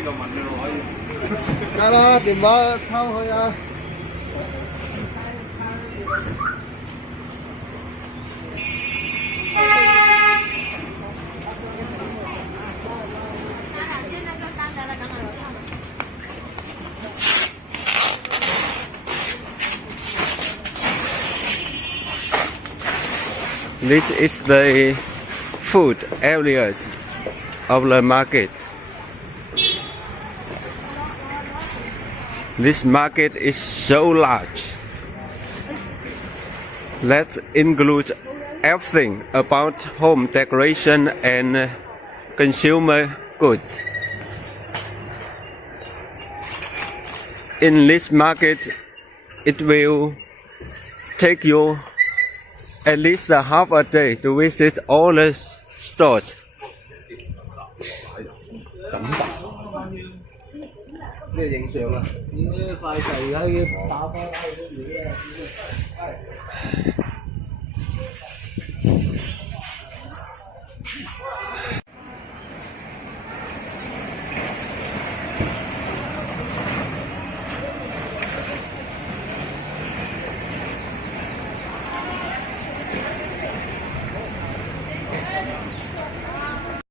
即刻問你咯，可以。梗啦，電話抄佢啊！This is the food areas of the market. This market is so large. That includes everything about home decoration and consumer goods. In this market, it will take you at least a half a day to visit all the stores. 呢度影相啊！快遞而家要打包啲嘢啊！